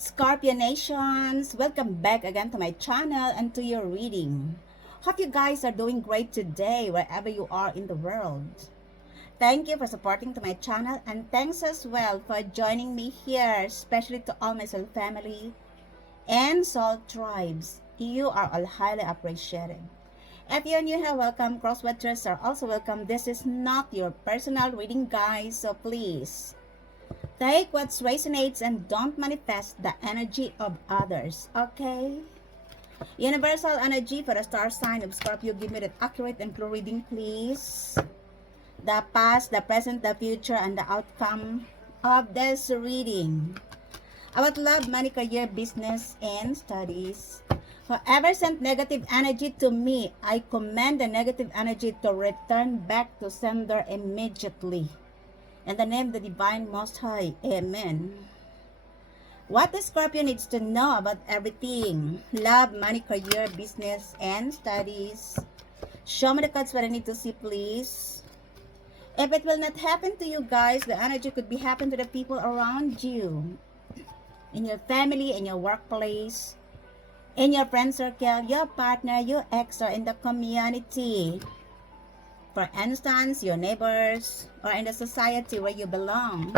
Scorpio Nations, welcome back again to my channel and to your reading. Hope you guys are doing great today wherever you are in the world. Thank you for supporting to my channel and thanks as well for joining me here, especially to all my soul family and soul tribes. You are all highly appreciated. If you're new here, welcome. Crosswatchers are also welcome. This is not your personal reading, guys, so please take what resonates and don't manifest the energy of others, okay? Universal energy for the star sign of Scorpio. Give me that accurate and true reading, please. The past, the present, the future, and the outcome of this reading. About love, money, career, business, and studies. Whoever sent negative energy to me, I command the negative energy to return back to sender immediately. In the name of the Divine Most High. Amen. What the Scorpio needs to know about everything. Love, money, career, business, and studies. Show me the cards what I need to see, please. If it will not happen to you guys, the energy could be happen to the people around you. In your family, in your workplace, in your friend circle, your partner, your ex, or in the community. For instance, your neighbors, or in the society where you belong.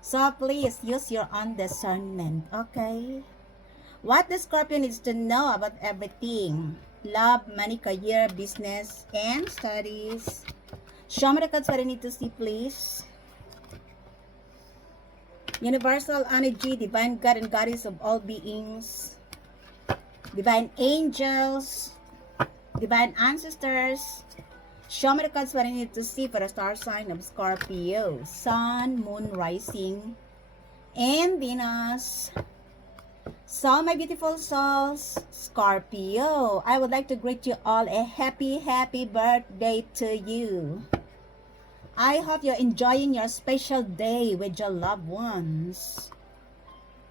So please use your own discernment, okay? What the Scorpio needs to know about everything. Love, money, career, business, and studies. Show me the cards what I need to see, please. Universal energy, divine God and Goddess of all beings. Divine angels. Divine ancestors. Show me the cards what I need to see for the star sign of Scorpio. Sun, Moon, Rising, and Venus. So my beautiful souls, Scorpio, I would like to greet you all a happy birthday to you. I hope you're enjoying your special day with your loved ones.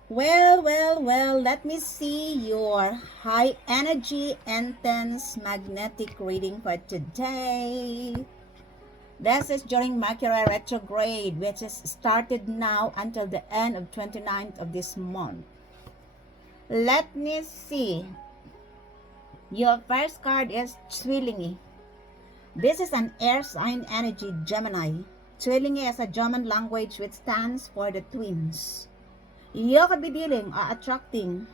Well, let me see your high energy, intense, magnetic reading for today. This is during Mercury retrograde, which is started now until the end of 29th of this month. Let me see. Your first card is Zwillinge. This is an air sign energy, Gemini. Zwillinge is a German language which stands for the twins. You could be dealing or attracting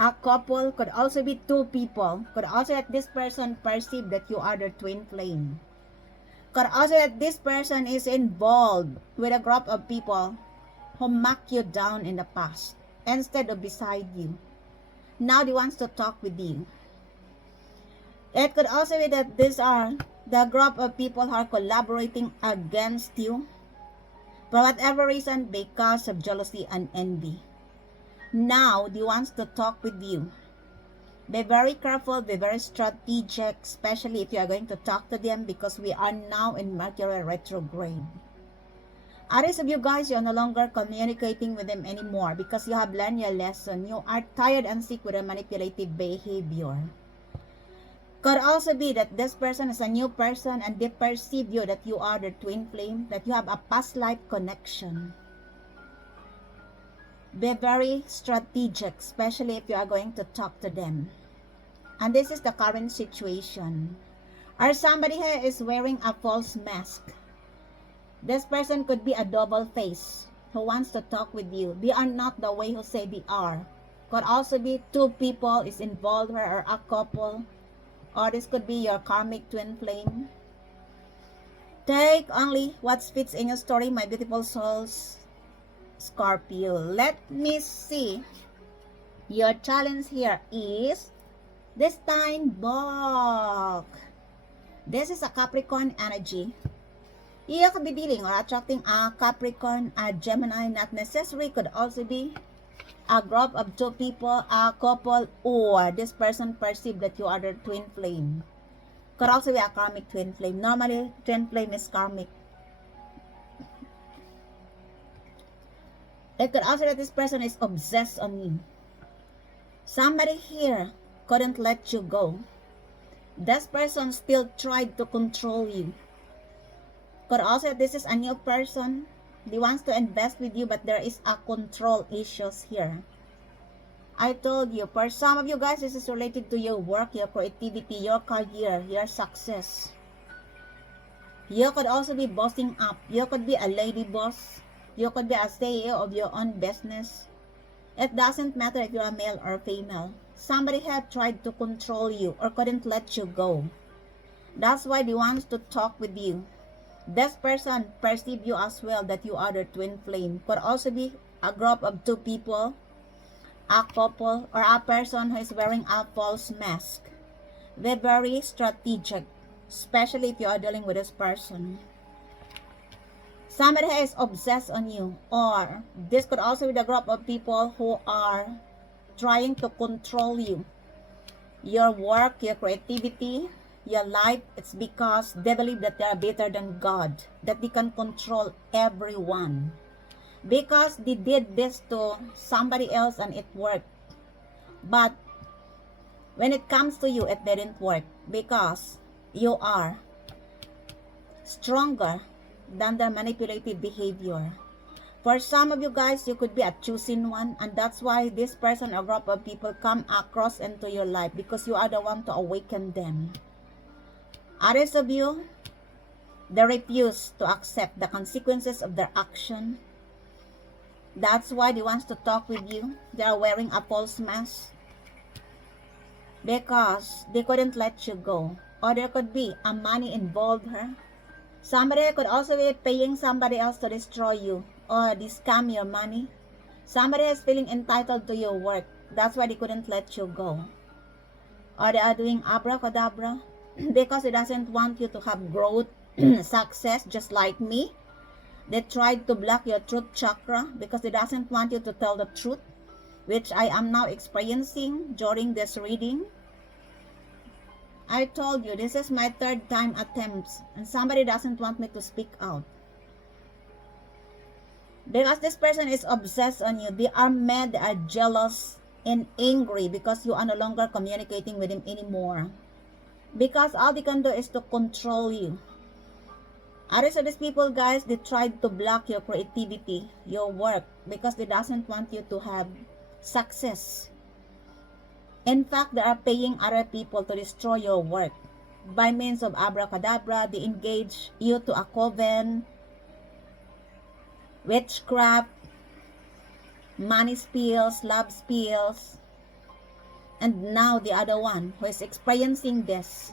a couple, could also be two people, could also let this person perceive that you are their twin flame. Could also that this person is involved with a group of people who mock you down in the past instead of beside you. Now they wants to talk with you. It could also be that these are the group of people who are collaborating against you for whatever reason, because of jealousy and envy. Now, they wants to talk with you. Be very careful, be very strategic, especially if you are going to talk to them, because we are now in Mercury retrograde. Others of you guys, you are no longer communicating with them anymore because you have learned your lesson. You are tired and sick with a manipulative behavior. Could also be that this person is a new person and they perceive you that you are their twin flame, that you have a past life connection. Be very strategic, especially if you are going to talk to them. And this is the current situation. Or somebody here is wearing a false mask. This person could be a double face who wants to talk with you. They are not the way who say they are. Could also be two people is involved here or a couple. Or this could be your karmic twin flame. Take only what fits in your story, my beautiful souls, Scorpio. Let me see. Your challenge here is this time book. This is a Capricorn energy. You could be dealing or attracting a Capricorn, a Gemini, not necessary. Could also be a group of two people, a couple, or this person perceived that you are their twin flame. Could also be a karmic twin flame. Normally, twin flame is karmic. It could also be that this person is obsessed on you. Somebody here couldn't let you go. This person still tried to control you. Could also, this is a new person They wants to invest with you, but there is a control issues here. I told you, for some of you guys, this is related to your work, your creativity, your career, your success. You could also be bossing up. You could be a lady boss. You could be a CEO of your own business. It doesn't matter if you're a male or female. Somebody had tried to control you or couldn't let you go. That's why they want to talk with you. This person perceive you as well that you are their twin flame. Could also be a group of two people, a couple, or a person who is wearing a false mask. They're very strategic, especially if you are dealing with this person. Somebody is obsessed on you, or this could also be the group of people who are trying to control you. Your work, your creativity, your life, it's because they believe that they are better than God, that they can control everyone. Because they did this to somebody else and it worked. But when it comes to you, it didn't work because you are stronger than their manipulative behavior. For some of you guys, you could be a chosen one, and that's why this person or group of people come across into your life, because you are the one to awaken them. Others of you, they refuse to accept the consequences of their action. That's why they want to talk with you. They are wearing a false mask because they couldn't let you go. Or there could be a money involved here. Somebody could also be paying somebody else to destroy you or they scam your money. Somebody is feeling entitled to your work. That's why they couldn't let you go. Or they are doing abracadabra because they doesn't want you to have growth, success, just like me. They tried to block your truth chakra because they doesn't want you to tell the truth, which I am now experiencing during this reading. I told you, this is my third time attempts, and somebody doesn't want me to speak out. Because this person is obsessed on you. They are mad, they are jealous, and angry because you are no longer communicating with him anymore. Because all they can do is to control you. Others of these people, guys, they tried to block your creativity, your work, because they doesn't want you to have success. In fact, they are paying other people to destroy your work. By means of abracadabra, they engage you to a coven, witchcraft, money spills, love spills. And now the other one who is experiencing this.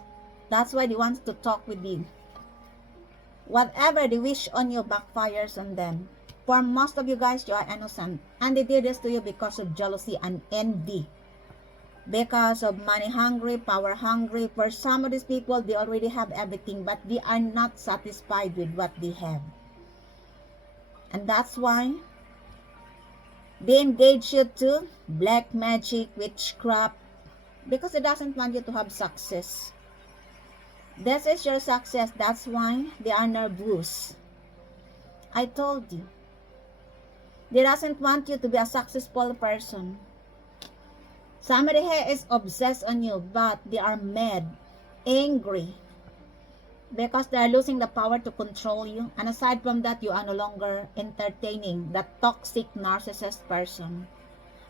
That's why they want to talk with you. Whatever they wish on you backfires on them. For most of you guys, you are innocent. And they did this to you because of jealousy and envy. Because of money hungry, power hungry. For some of these people, they already have everything, but they are not satisfied with what they have. And that's why they engage you to black magic, witchcraft, because it doesn't want you to have success. This is your success. That's why they are nervous. I told you. They doesn't want you to be a successful person. Somebody here is obsessed on you, but they are mad, angry, because they are losing the power to control you. And aside from that, you are no longer entertaining that toxic narcissist person.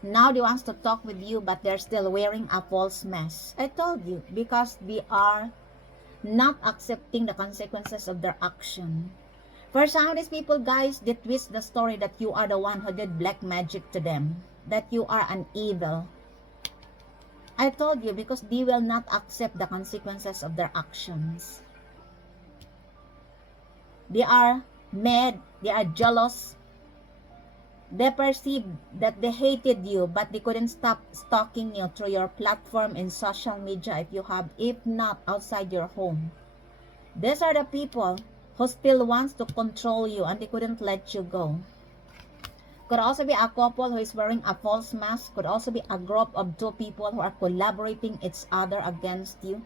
Now they want to talk with you, but they're still wearing a false mask. I told you, because they are not accepting the consequences of their action. For some of these people, guys, they twist the story that you are the one who did black magic to them, that you are an evil. I told you, because they will not accept the consequences of their actions. They are mad, they are jealous. They perceive that they hated you, but they couldn't stop stalking you through your platform in social media if not outside your home. These are the people who still wants to control you and they couldn't let you go. Could also be a couple who is wearing a false mask. Could also be a group of two people who are collaborating each other against you.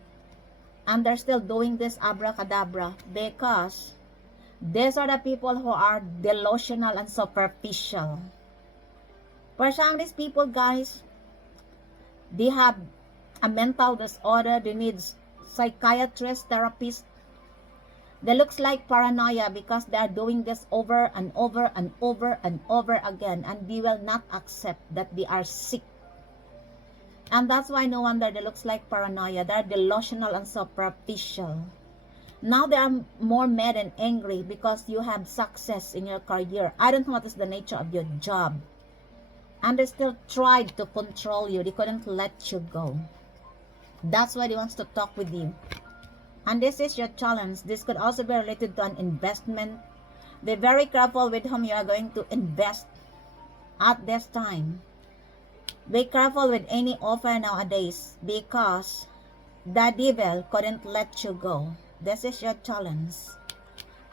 And they're still doing this abracadabra because these are the people who are delusional and superficial. For some of these people, guys, they have a mental disorder. They need psychiatrist, therapist. They looks like paranoia because they are doing this over and over and over and over again, and they will not accept that they are sick. And that's why no wonder they looks like paranoia. They're delusional and superficial. Now they are more mad and angry because you have success in your career. I don't know what is the nature of your job. And they still tried to control you. They couldn't let you go. That's why they wants to talk with you. And this is your challenge. This could also be related to an investment. Be very careful with whom you are going to invest at this time. Be careful with any offer nowadays because the devil couldn't let you go. This is your challenge.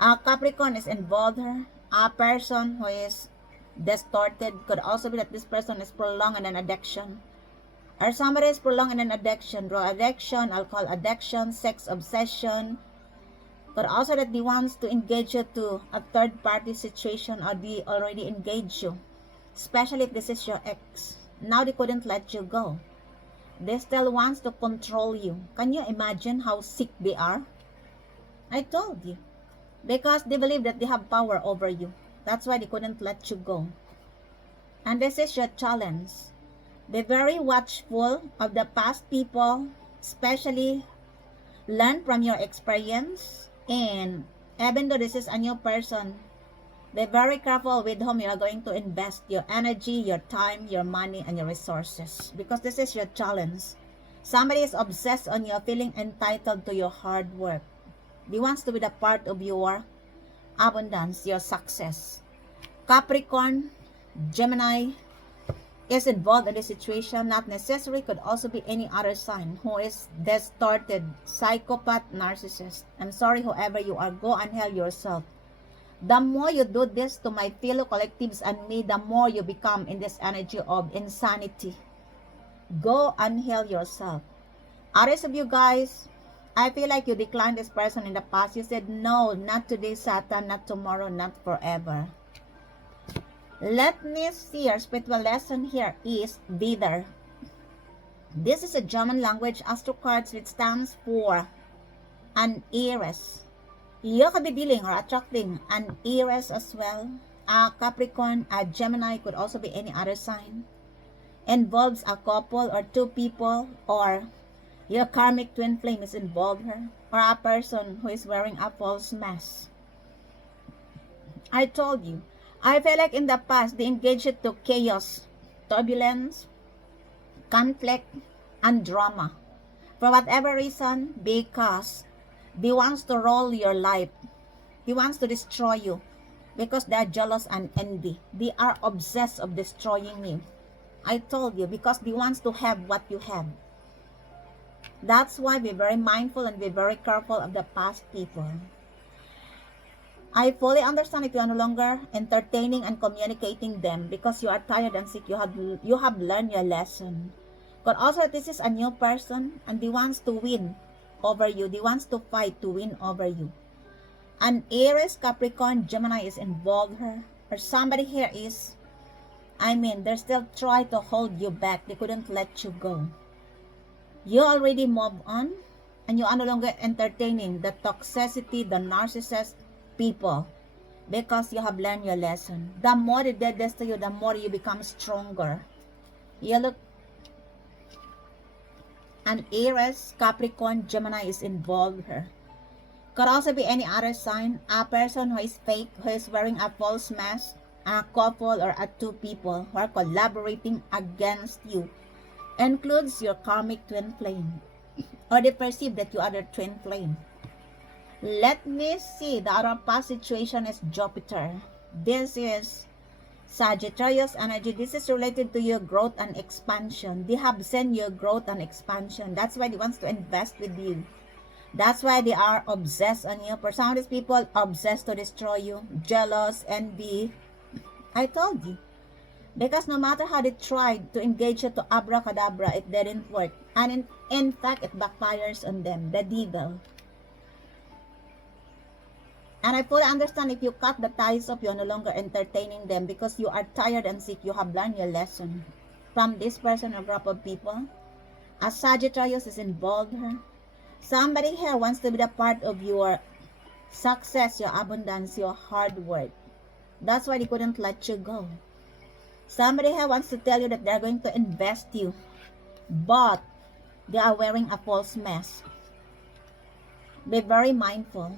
A Capricorn is involved here. A person who is distorted. Could also be that this person is prolonged in an addiction. Or somebody is prolonged in an addiction. Drug addiction, alcohol addiction, sex obsession. Could also that they wants to engage you to a third party situation, or they already engage you. Especially if this is your ex. Now they couldn't let you go. They still wants to control you. Can you imagine how sick they are? I told you. Because they believe that they have power over you. That's why they couldn't let you go. And this is your challenge. Be very watchful of the past people. Especially learn from your experience. And even though this is a new person, be very careful with whom you are going to invest your energy, your time, your money, and your resources. Because this is your challenge. Somebody is obsessed on you, feeling entitled to your hard work. He wants to be the part of your abundance, your success. Capricorn, Gemini is involved in this situation. Not necessary, could also be any other sign who is distorted, psychopath, narcissist. I'm sorry, whoever you are, go and help yourself. The more you do this to my fellow collectives and me, the more you become in this energy of insanity. Go and heal yourself. Others of you guys, I feel like you declined this person in the past. You said, no, not today, Satan, not tomorrow, not forever. Let me see, your spiritual lesson here is Vidar. This is a German language astro cards which stands for an heiress. You could be dealing or attracting an heiress as well. A Capricorn, a Gemini, could also be any other sign. Involves a couple or two people, or your karmic twin flame is involved here, or a person who is wearing a false mask. I told you, I feel like in the past they engaged it to chaos, turbulence, conflict, and drama. For whatever reason, because they wants to roll your life. He wants to destroy you because they are jealous and envy. They are obsessed of destroying you. I told you, because they wants to have what you have. That's why be very mindful and be very careful of the past people. I fully understand if you are no longer entertaining and communicating them because you are tired and sick. You have learned your lesson. But also, this is a new person and he wants to win over you. He wants to fight to win over you. An Aries, Capricorn, Gemini is involved here. Or somebody here is, they're still trying to hold you back. They couldn't let you go. You already moved on and you are no longer entertaining the toxicity, the narcissist people because you have learned your lesson. The more they did this to you, the more you become stronger. You look, an Aries, Capricorn, Gemini is involved here. Could also be any other sign. A person who is fake, who is wearing a false mask. A couple or a two people who are collaborating against you. Includes your karmic twin flame. Or they perceive that you are their twin flame. Let me see. The other past situation is Jupiter. This is Sagittarius energy. This is related to your growth and expansion. They have sent you growth and expansion. That's why they want to invest with you. That's why they are obsessed on you. For some of these people, obsessed to destroy you. Jealous, envy. I told you. Because no matter how they tried to engage you to abracadabra, it didn't work. And in fact, it backfires on them. The devil. And I fully understand if you cut the ties off, you are no longer entertaining them because you are tired and sick. You have learned your lesson from this person or group of people. A Sagittarius is involved here. Somebody here wants to be the part of your success, your abundance, your hard work. That's why they couldn't let you go. Somebody here wants to tell you that they're going to invest you, but they are wearing a false mask. Be very mindful.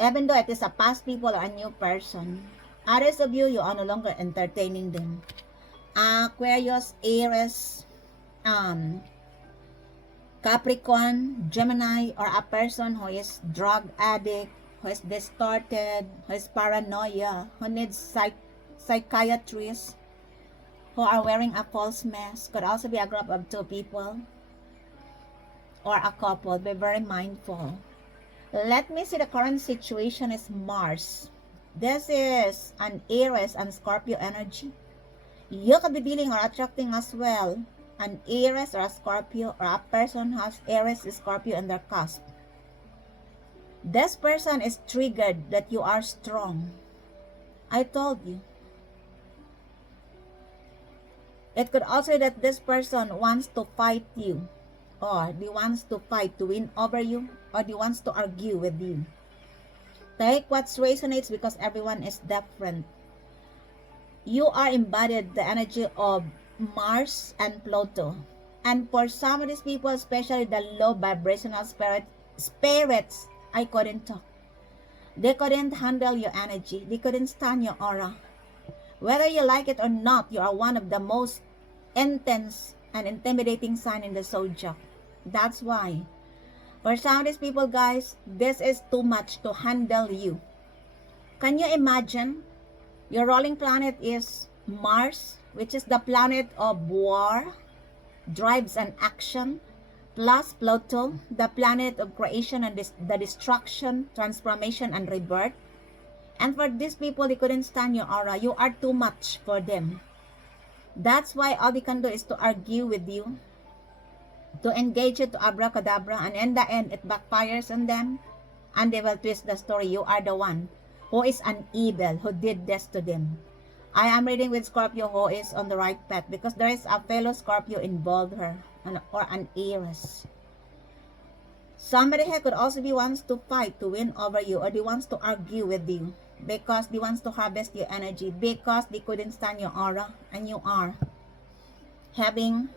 Even though it is a past people or a new person, others of you, you are no longer entertaining them. Aquarius, Aries, Capricorn, Gemini, or a person who is drug addict, who is distorted, who is paranoia, who needs psychiatrists, who are wearing a false mask. Could also be a group of two people or a couple. Be very mindful. Let me see, the current situation is Mars. This is an Aries and Scorpio energy. You could be dealing or attracting as well an Aries or a Scorpio, or a person who has Aries, Scorpio in their cusp. This person is triggered that you are strong. I told you. It could also be that this person wants to fight you, or they wants to fight to win over you, or they wants to argue with you. Take what resonates, because everyone is different. You are embodied the energy of Mars and Pluto. And for some of these people, especially the low vibrational spirits, I couldn't talk. They couldn't handle your energy. They couldn't stand your aura. Whether you like it or not, you are one of the most intense and intimidating sign in the zodiac. That's why, for some of these people, guys, this is too much to handle you. Can you imagine? Your ruling planet is Mars, which is the planet of war, drives and action, plus Pluto, the planet of creation and the destruction, transformation, and rebirth. And for these people, they couldn't stand your aura. You are too much for them. That's why all they can do is to argue with you, to engage you to abracadabra, and in the end, it backfires on them, and they will twist the story. You are the one who is an evil, who did this to them. I am reading with Scorpio who is on the right path, because there is a fellow Scorpio involved her, or an Aries. Somebody here could also be wants to fight to win over you, or they wants to argue with you, because they wants to harvest your energy, because they couldn't stand your aura, and you are having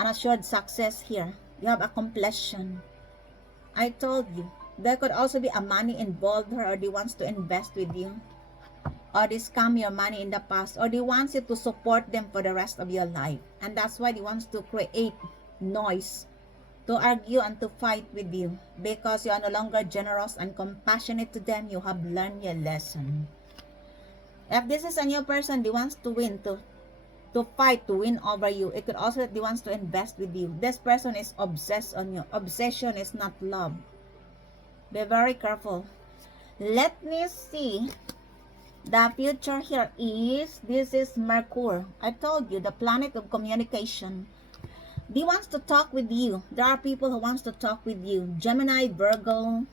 an assured success here. You have a completion. I told you. There could also be a money involved here, or they wants to invest with you, or they scam your money in the past, or they wants you to support them for the rest of your life. And that's why they wants to create noise, to argue and to fight with you, because you are no longer generous and compassionate to them. You have learned your lesson. If this is a new person, they wants to win, to fight to win over you. It could also be wants to invest with you. This person is obsessed on you. Obsession is not love. Be very careful. Let me see. The future here is, this is Mercury. I told you, the planet of communication. They wants to talk with you. There are people who wants to talk with you. Gemini, Virgo,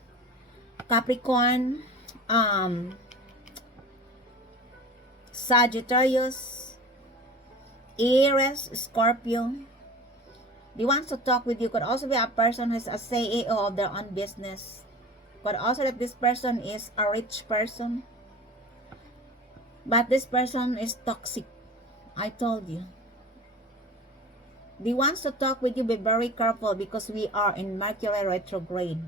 Capricorn, Sagittarius, Aries, Scorpio. They wants to talk with you. Could also be a person who is a CEO of their own business. But also that this person is a rich person. But this person is toxic. I told you. They wants to talk with you. Be very careful, because we are in Mercury retrograde.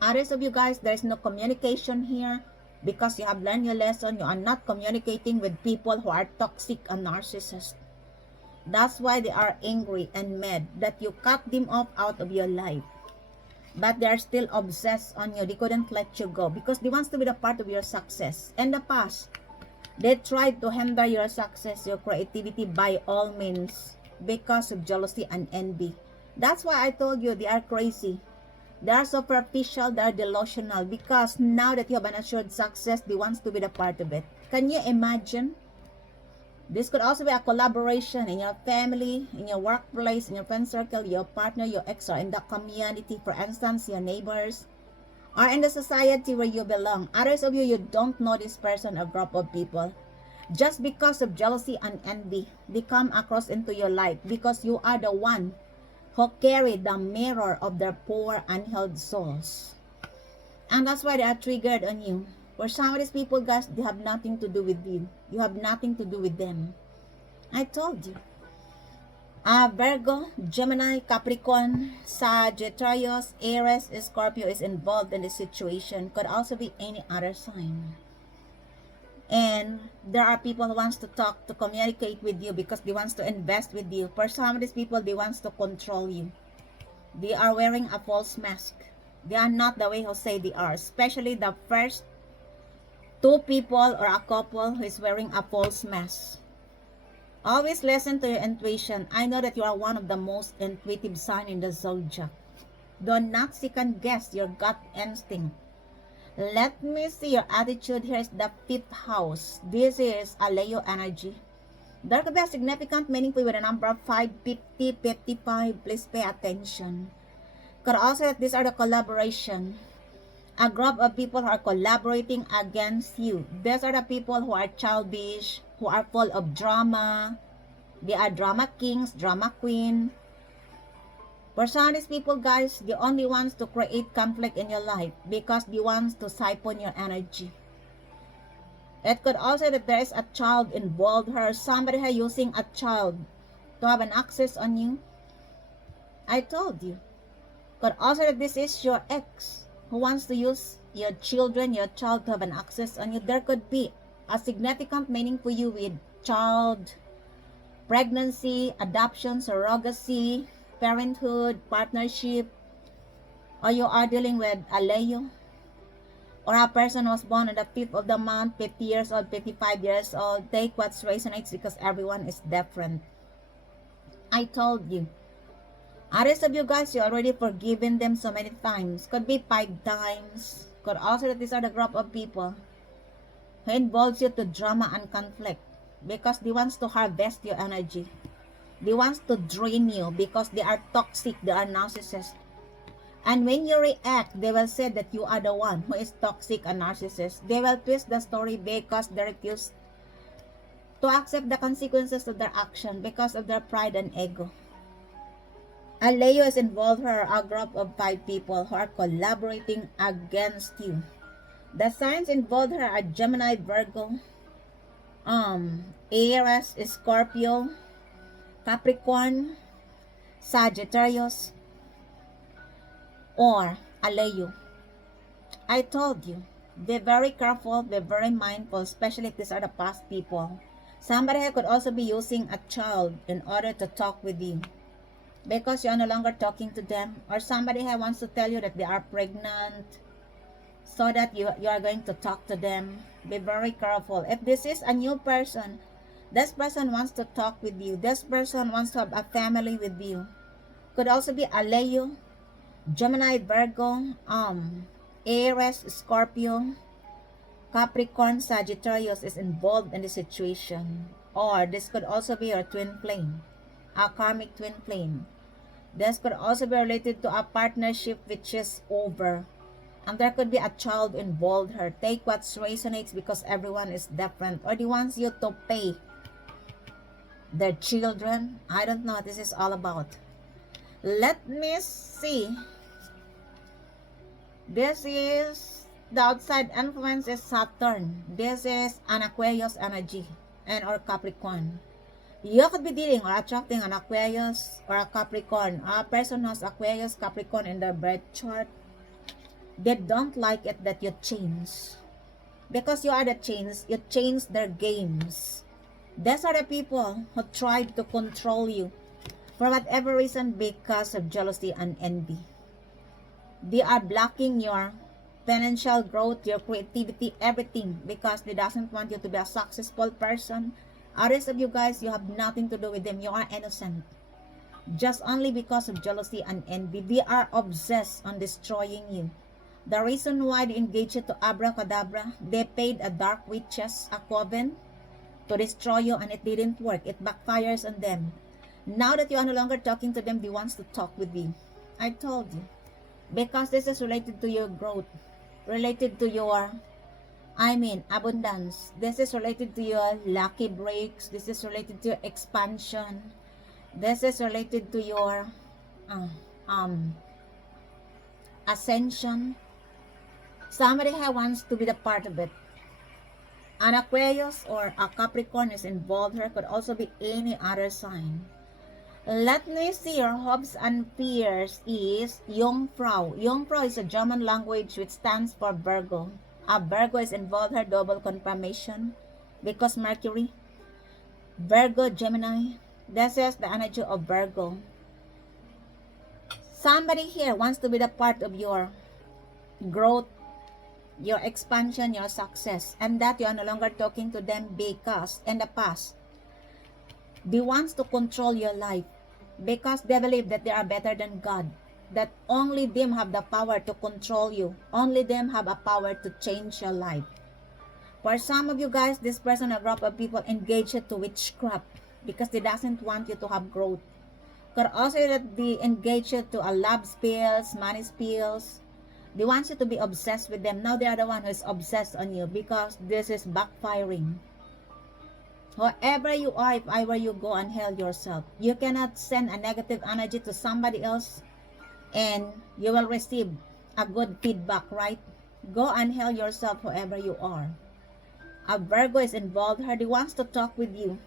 Others of you guys, there is no communication here, because you have learned your lesson. You are not communicating with people who are toxic and narcissists. That's why they are angry and mad that you cut them off out of your life. But they are still obsessed on you. They couldn't let you go, because they wants to be the part of your success. In the past, they tried to hinder your success, your creativity by all means, because of jealousy and envy. That's why I told you they are crazy. They are superficial, they are delusional, because now that you have an assured success, they wants to be the part of it. Can you imagine? This could also be a collaboration in your family, in your workplace, in your friend circle, your partner, your ex, or in the community. For instance, your neighbors, or in the society where you belong. Others of you, you don't know this person or group of people. Just because of jealousy and envy, they come across into your life, because you are the one who carry the mirror of their poor unhealed souls. And that's why they are triggered on you. For some of these people, guys, they have nothing to do with you. You have nothing to do with them. I told you. Virgo, Gemini, Capricorn, Sagittarius, Aries, Scorpio is involved in this situation. Could also be any other sign. And there are people who wants to talk, to communicate with you because they wants to invest with you. For some of these people, they wants to control you. They are wearing a false mask. They are not the way who say they are. Especially the first two people or a couple who is wearing a false mask. Always listen to your intuition. I know that you are one of the most intuitive sign in the zodiac. Do not second guess your gut instinct. Let me see your attitude. Here is the 5th house. This is a Leo energy. There could be a significant meaning for you with a number of 5, 50, 55. Please pay attention. Could also that these are the collaboration. A group of people who are collaborating against you. These are the people who are childish, who are full of drama. They are drama kings, drama queen. For some of these people, guys, the only ones to create conflict in your life because they want to siphon your energy. It could also that there is a child involved here. Somebody here using a child to have an access on you. I told you. Could also that this is your ex who wants to use your children, your child to have an access on you. There could be a significant meaning for you with child, pregnancy, adoption, surrogacy, parenthood, partnership, or you are dealing with a Leo, or a person who was born on the 5th of the month, 50 years old, 55 years old. Take what resonates because everyone is different. I told you. Others of you guys, you already forgiven them so many times. Could be 5 times. Could also that these are the group of people who involves you to drama and conflict because they wants to harvest your energy. They wants to drain you because they are toxic, they are narcissists. And when you react, they will say that you are the one who is toxic and narcissist. They will twist the story because they refuse to accept the consequences of their action because of their pride and ego. A Leo is involved here, a group of 5 people who are collaborating against you. The signs involved here are Gemini, Virgo, Aries, Scorpio, Capricorn, Sagittarius, or a Leo. I told you, be very careful, be very mindful, especially if these are the past people. Somebody could also be using a child in order to talk with you because you're no longer talking to them, or somebody wants to tell you that they are pregnant so that you are going to talk to them. Be very careful. If this is a new person, this person wants to talk with you. This person wants to have a family with you. Could also be a Leo, Gemini, Virgo, Aries, Scorpio, Capricorn, Sagittarius is involved in the situation. Or this could also be your twin flame, a karmic twin flame. This could also be related to a partnership which is over. And there could be a child involved here. Take what resonates because everyone is different. Or they want you to pay their children. I don't know what this is all about. Let me see. This is the outside influence is Saturn. This is an Aquarius energy and or Capricorn. You could be dealing or attracting an Aquarius or a Capricorn. A person who has Aquarius, Capricorn in their birth chart. They don't like it that you change. Because you are the change, you change their games. These are the people who tried to control you for whatever reason because of jealousy and envy. They are blocking your financial growth, your creativity, everything because they doesn't want you to be a successful person. Others of you guys, you have nothing to do with them. You are innocent. Just only because of jealousy and envy. They are obsessed on destroying you. The reason why they engaged you to abracadabra, they paid a dark witches, a coven, to destroy you and it didn't work. It backfires on them. Now that you are no longer talking to them, they want to talk with you. I told you. Because this is related to your growth. Related to your, abundance. This is related to your lucky breaks. This is related to your expansion. This is related to your ascension. Somebody here wants to be the part of it. An Aquarius or a Capricorn is involved here. Could also be any other sign. Let me see, your hopes and fears is Jungfrau. Jungfrau is a German language which stands for Virgo. A Virgo is involved here, double confirmation. Because Mercury, Virgo, Gemini. This is the energy of Virgo. Somebody here wants to be the part of your growth, your expansion, your success. And that you are no longer talking to them because in the past, they want to control your life. Because they believe that they are better than God. That only them have the power to control you. Only them have a power to change your life. For some of you guys, this person, a group of people, engage you to witchcraft. Because they doesn't want you to have growth. Could also that they engage you to a love spells, money spells. They want you to be obsessed with them. Now they are the one who is obsessed on you. Because this is backfiring. Whoever you are, if I were you, go and hell yourself. You cannot send a negative energy to somebody else and you will receive a good feedback, right? Go and hell yourself, whoever you are. A Virgo is involved here. He wants to talk with you.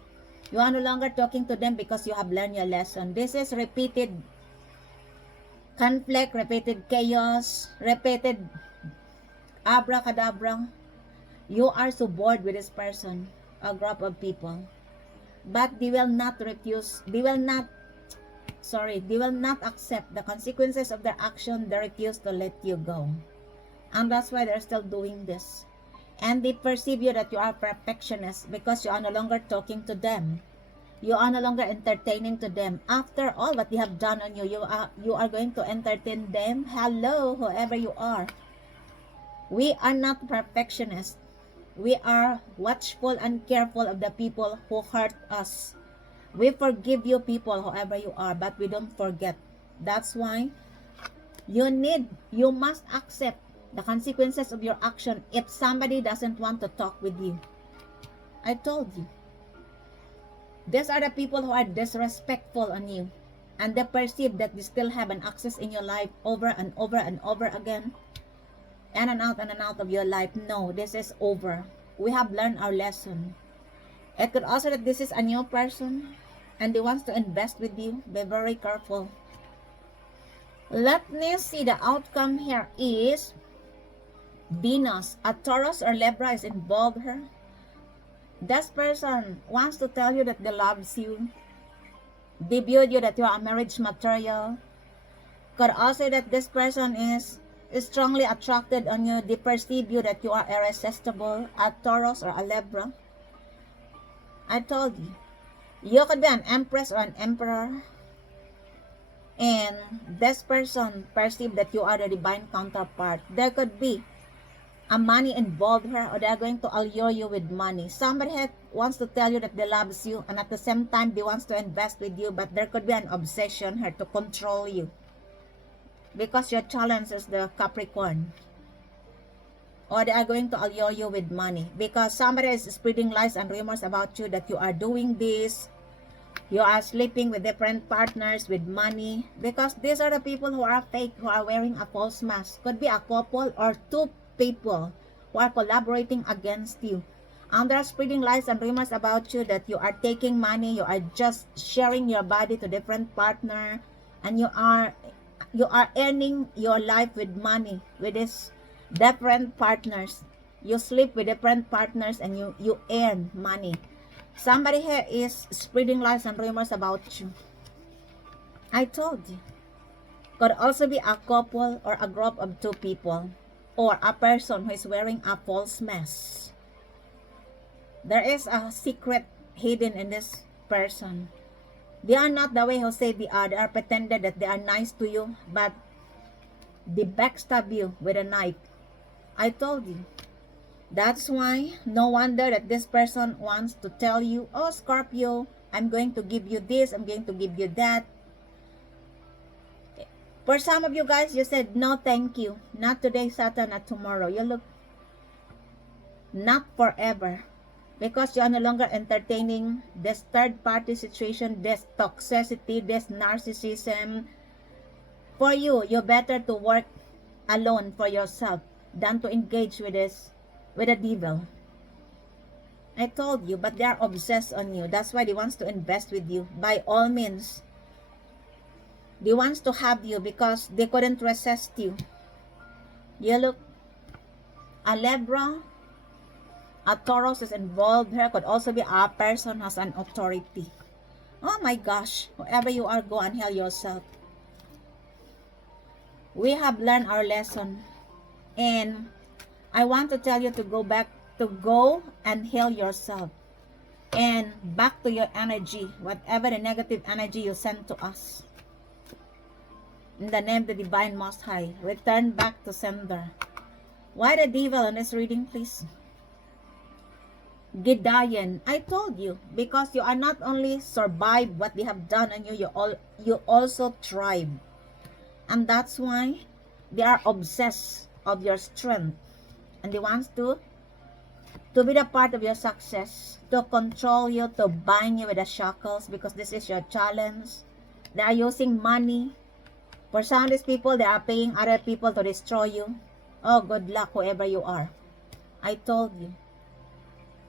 You are no longer talking to them because you have learned your lesson. This is repeated conflict, repeated chaos, repeated abracadabra. You are so bored with this person. A group of people, but they will not refuse, they will not accept the consequences of their action. They refuse to let you go, and that's why they're still doing this. And they perceive you that you are perfectionist because you are no longer talking to them, you are no longer entertaining to them. After all what they have done on you, you are going to entertain them. Hello, whoever you are. We are not perfectionists. We are watchful and careful of the people who hurt us. We forgive you people, whoever you are, but we don't forget. That's why you must accept the consequences of your action if somebody doesn't want to talk with you. I told you. These are the people who are disrespectful on you. And they perceive that they still have an access in your life over and over and over again. In and out of your life. No, this is over. We have learned our lesson. It could also that this is a new person and they want to invest with you. Be very careful. Let me see, the outcome here is Venus. A Taurus or Libra is involved here. This person wants to tell you that they loves you. They view you that you are a marriage material. Could also that this person is strongly attracted on you. They perceive you that you are irresistible. A Taurus or a Libra. I told you. You could be an empress or an emperor. And this person perceive that you are the divine counterpart. There could be a money involved here, or they are going to allure you with money. Somebody wants to tell you that they loves you, and at the same time they wants to invest with you, but there could be an obsession here to control you. Because your challenge is the Capricorn. Or they are going to allure you with money. Because somebody is spreading lies and rumors about you that you are doing this. You are sleeping with different partners with money. Because these are the people who are fake, who are wearing a false mask. Could be a couple or two people who are collaborating against you. And they're spreading lies and rumors about you that you are taking money. You are just sharing your body to different partner. And you are earning your life with money, with these different partners. You sleep with different partners and you earn money. Somebody here is spreading lies and rumors about you. I told you. Could also be a couple or a group of two people. Or a person who is wearing a false mask. There is a secret hidden in this person. They are not the way who say they are. They are pretended that they are nice to you, but they backstab you with a knife. I told you. That's why no wonder that this person wants to tell you, oh Scorpio, I'm going to give you this, I'm going to give you that. For some of you guys, you said no thank you. Not today, Saturn, not tomorrow. You look, not forever. Because you are no longer entertaining this third party situation, this toxicity, this narcissism. For you, you better to work alone for yourself. than to engage with the devil. I told you, but they are obsessed on you. That's why they wants to invest with you. By all means, they wants to have you because they couldn't resist you. You look, a Libra, a Taurus is involved here. Could also be a person who has an authority. Oh my gosh, whoever you are, go and heal yourself. We have learned our lesson, and I want to tell you to go and heal yourself and back to your energy, whatever the negative energy you send to us. In the name of the Divine Most High, return back to sender. Why the devil in this reading, please? Gideon, I told you, because you are not only survived what they have done on you, you also thrive. And that's why they are obsessed of your strength. And they want to be the part of your success, to control you, to bind you with the shackles, because this is your challenge. They are using money. For some of these people, they are paying other people to destroy you. Oh, good luck, whoever you are. I told you.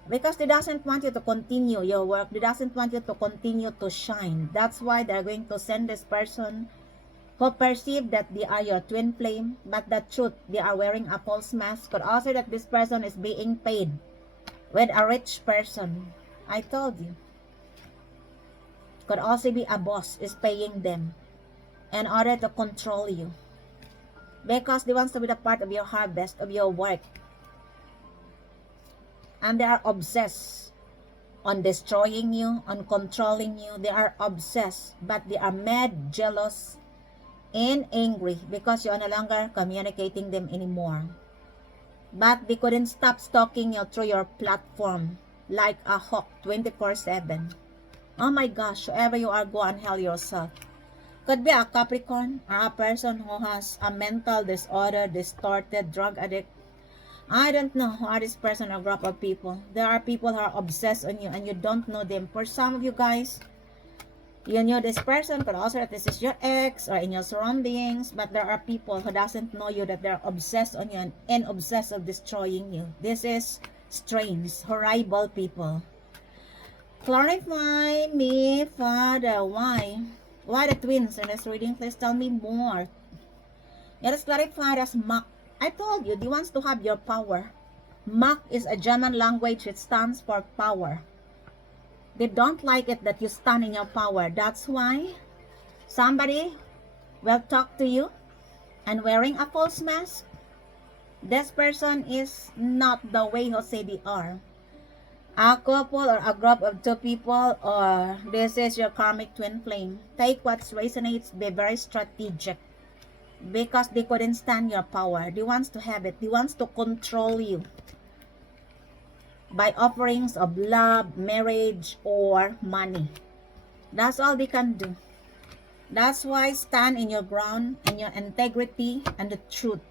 Because they doesn't want you to continue your work. They doesn't want you to continue to shine. That's why they're going to send this person who perceive that they are your twin flame, but the truth, they are wearing a false mask. Could also that this person is being paid with a rich person. I told you. Could also be a boss is paying them in order to control you. Because they want to be the part of your harvest, of your work. And they are obsessed on destroying you, on controlling you. They are obsessed, but they are mad, jealous, and angry because you are no longer communicating them anymore. But they couldn't stop stalking you through your platform like a hawk 24/7. Oh my gosh, whoever you are, go and heal yourself. Could be a Capricorn or a person who has a mental disorder, distorted, drug addict. I don't know who are this person or group of people. There are people who are obsessed on you and you don't know them. For some of you guys, you know this person. Could also that this is your ex or in your surroundings. But there are people who doesn't know you, that they're obsessed on you and obsessed of destroying you. This is strange, horrible people. Clarify me, Father. Why? Why the twins in this reading? Please tell me more. It is clarified as Mach. I told you, they wants to have your power. Mach is a German language which stands for power. They don't like it that you stand in your power. That's why somebody will talk to you and wearing a false mask. This person is not the way who say they are. A couple or a group of two people, or this is your karmic twin flame. Take what resonates, be very strategic. Because they couldn't stand your power. They want to have it. They want to control you by offerings of love, marriage, or money. That's all they can do. That's why stand in your ground, in your integrity, and the truth.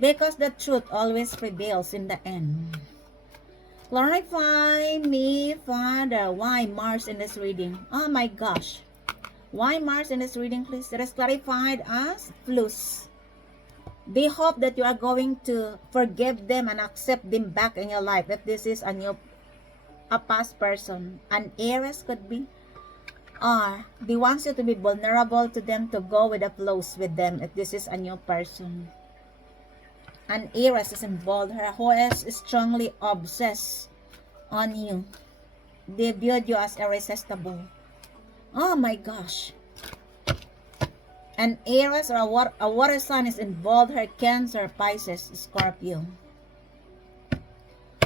Because the truth always prevails in the end. Clarify me, Father. Why Mars in this reading? Oh my gosh. Why Mars in this reading, please? It is clarified as plus. They hope that you are going to forgive them and accept them back in your life. If this is a past person, an Aries could be. Or they want you to be vulnerable to them, to go with the flows with them. If this is a new person, an Aries is involved here who is strongly obsessed on you. They viewed you as irresistible. Oh my gosh. An Aries or a water sign is involved here. Cancer, Pisces, Scorpio.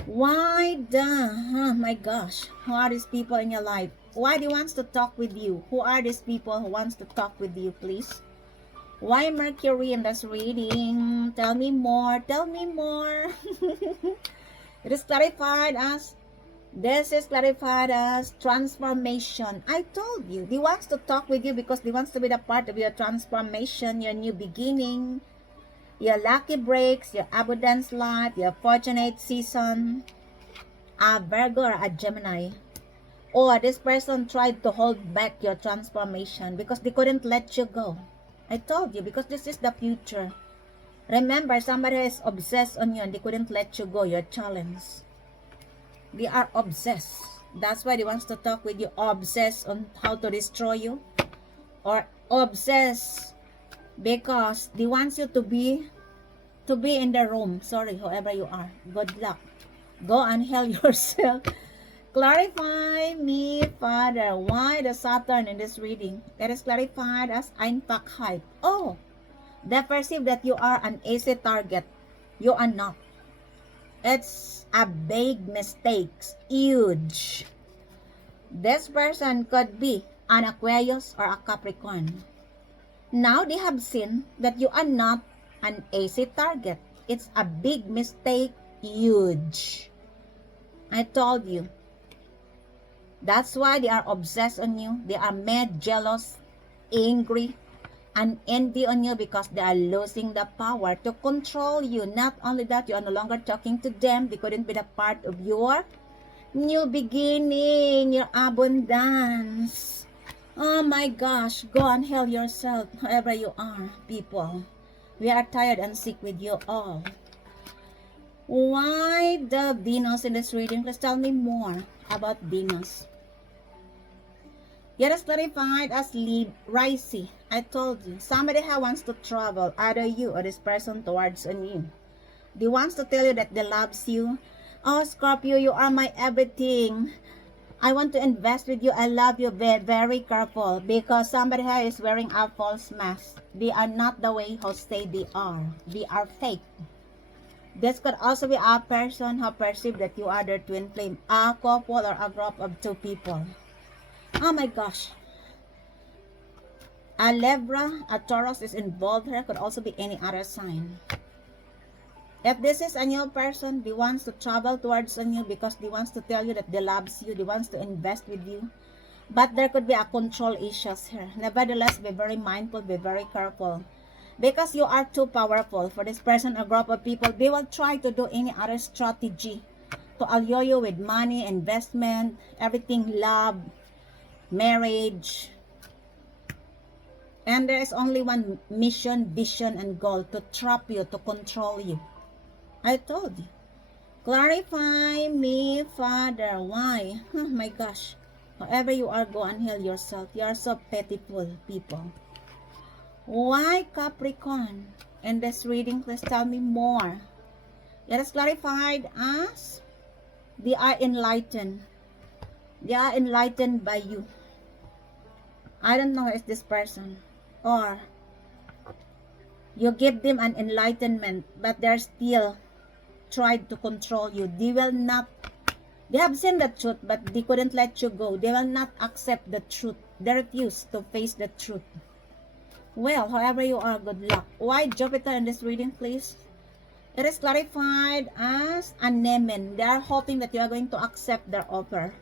Why oh my gosh. Who are these people in your life? Why they wants to talk with you? Who are these people who wants to talk with you, please? Why Mercury in this reading? Tell me more. Tell me more. It is clarified as, this is clarified as transformation. I told you, they wants to talk with you because they wants to be the part of your transformation, your new beginning, your lucky breaks, your abundance life, your fortunate season. A Virgo or a Gemini. Or this person tried to hold back your transformation because they couldn't let you go. I told you, because this is the future. Remember, somebody is obsessed on you and they couldn't let you go. Your challenge. They are obsessed. That's why they wants to talk with you. Obsessed on how to destroy you. Or obsessed because they want you to be in the room. Sorry, whoever you are. Good luck. Go and heal yourself. Clarify me, Father, why the Saturn in this reading? It is clarified as Einpackheit. Oh, they perceive that you are an easy target. You are not. It's a big mistake. Huge. This person could be an Aquarius or a Capricorn. Now they have seen that you are not an easy target. It's a big mistake. Huge. I told you. That's why they are obsessed on you. They are mad, jealous, angry, and envy on you because they are losing the power to control you. Not only that, you are no longer talking to them. They couldn't be the part of your new beginning, your abundance. Oh my gosh, go and heal yourself, whoever you are, people. We are tired and sick with you all. Why the Venus in this reading? Please tell me more about Venus. Yet it's clarified as lead rising. I told you, somebody who wants to travel, either you or this person towards on you. They wants to tell you that they loves you. Oh, Scorpio, you are my everything. I want to invest with you. I love you. Very, very careful because somebody here is wearing a false mask. They are not the way who say they are. They are fake. This could also be a person who perceive that you are their twin flame, a couple or a group of two people. Oh my gosh. A Libra, a Taurus is involved here. Could also be any other sign. If this is a new person, they wants to travel towards you because they wants to tell you that they loves you. They wants to invest with you. But there could be a control issues here. Nevertheless, be very mindful, be very careful. Because you are too powerful for this person or group of people, they will try to do any other strategy to allure you with money, investment, everything, love, marriage. And there is only one mission, vision, and goal: to trap you, to control you. I told you. Clarify me, Father. Why? Oh my gosh. However you are, go and heal yourself. You are so pitiful, people. Why Capricorn? In this reading, please tell me more. It is clarified as they are enlightened. They are enlightened by you. I don't know who is this person. Or you give them an enlightenment, but they're still tried to control you. They will not. They have seen the truth, but they couldn't let you go. They will not accept the truth. They refuse to face the truth. Well, however you are, good luck. Why Jupiter in this reading, please? It is clarified as a Nemen. They are hoping that you are going to accept their offer.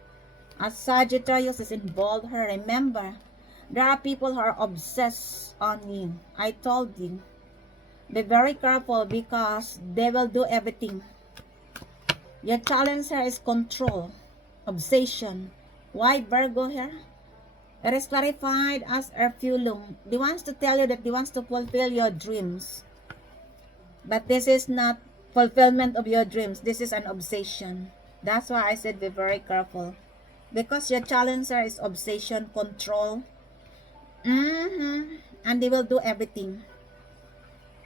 As Sagittarius is involved here, remember, there are people who are obsessed on you. I told you. Be very careful because they will do everything. Your challenge here is control, obsession. Why Virgo here? It is clarified as Erfulum. They wants to tell you that they wants to fulfill your dreams. But this is not fulfillment of your dreams. This is an obsession. That's why I said be very careful. Because your challenge here is obsession, control. And they will do everything.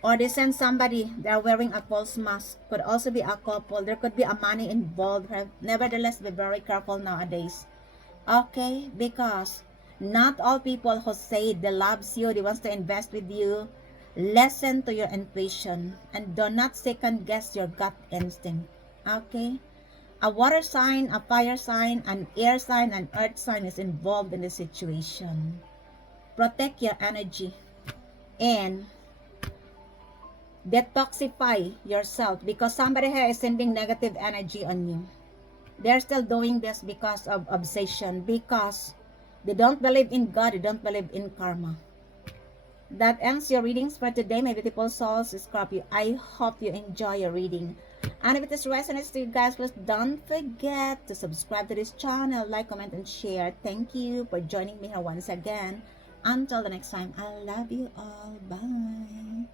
Or they send somebody, they are wearing a false mask. Could also be a couple. There could be a money involved. Nevertheless, be very careful nowadays. Okay? Because not all people who say they loves you, they wants to invest with you. Listen to your intuition. And do not second guess your gut instinct. Okay? A water sign, a fire sign, an air sign, an earth sign is involved in the situation. Protect your energy. And detoxify yourself because somebody here is sending negative energy on you. They're still doing this because of obsession, because they don't believe in God, they don't believe in karma. That ends your readings for today, my beautiful souls, Scorpio. I hope you enjoy your reading. And if this resonates to you guys, please don't forget to subscribe to this channel, like, comment, and share. Thank you for joining me here once again. Until the next time, I love you all. Bye.